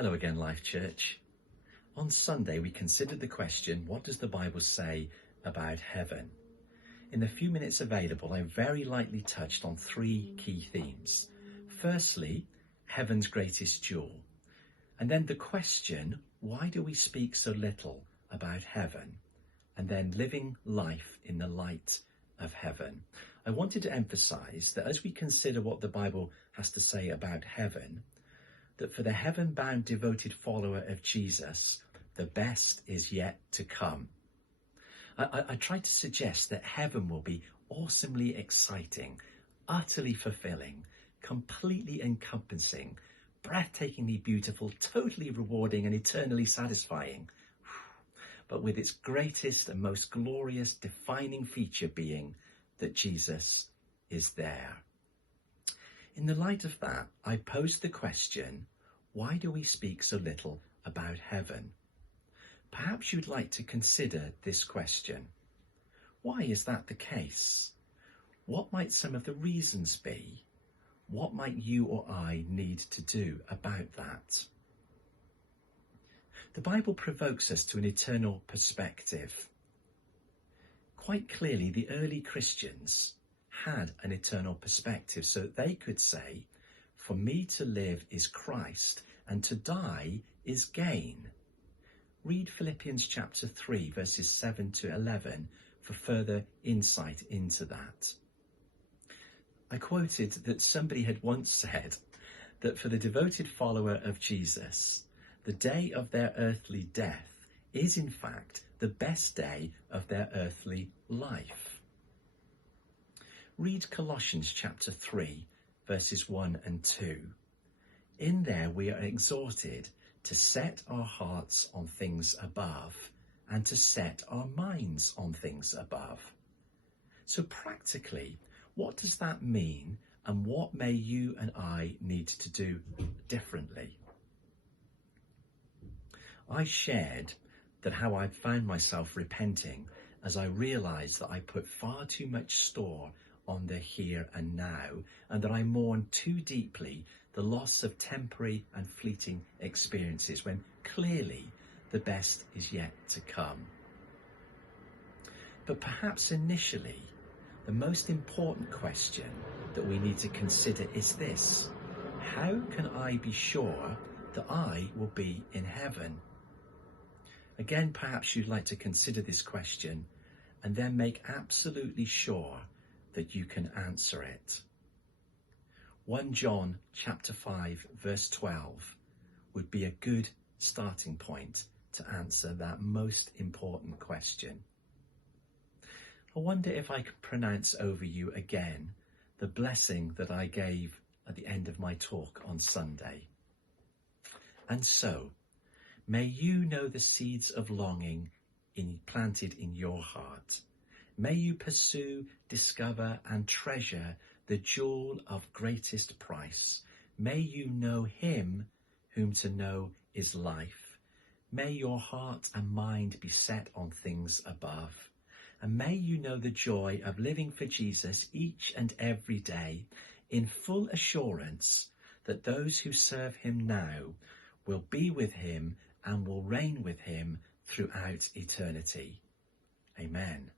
Hello again, LifeChurch. On Sunday, we considered the question, what does the Bible say about heaven? In the few minutes available, I very lightly touched on three key themes. Firstly, heaven's greatest jewel. And then the question, why do we speak so little about heaven? And then living life in the light of heaven. I wanted to emphasize that as we consider what the Bible has to say about heaven, that for the heaven-bound devoted follower of Jesus, the best is yet to come. I tried to suggest that heaven will be awesomely exciting, utterly fulfilling, completely encompassing, breathtakingly beautiful, totally rewarding and eternally satisfying, but with its greatest and most glorious defining feature being that Jesus is there. In the light of that, I posed the question, why do we speak so little about heaven? Perhaps you'd like to consider this question. Why is that the case? What might some of the reasons be? What might you or I need to do about that? The Bible provokes us to an eternal perspective. Quite clearly, the early Christians had an eternal perspective, so that they could say, for me to live is Christ and to die is gain. Read Philippians chapter 3 verses 7 to 11 for further insight into that. I quoted that somebody had once said that for the devoted follower of Jesus, the day of their earthly death is in fact the best day of their earthly life. Read Colossians chapter 3, verses 1 and 2. In there we are exhorted to set our hearts on things above and to set our minds on things above. So practically, what does that mean and what may you and I need to do differently? I shared that how I found myself repenting as I realised that I put far too much store on the here and now, and that I mourn too deeply the loss of temporary and fleeting experiences when clearly the best is yet to come. But perhaps initially, the most important question that we need to consider is this: how can I be sure that I will be in heaven? Again, perhaps you'd like to consider this question and then make absolutely sure that you can answer it. 1 John chapter 5 verse 12 would be a good starting point to answer that most important question. I wonder if I could pronounce over you again the blessing that I gave at the end of my talk on Sunday. And so, may you know the seeds of longing planted in your heart. May you pursue, discover and treasure the jewel of greatest price. May you know him whom to know is life. May your heart and mind be set on things above. And may you know the joy of living for Jesus each and every day in full assurance that those who serve him now will be with him and will reign with him throughout eternity. Amen.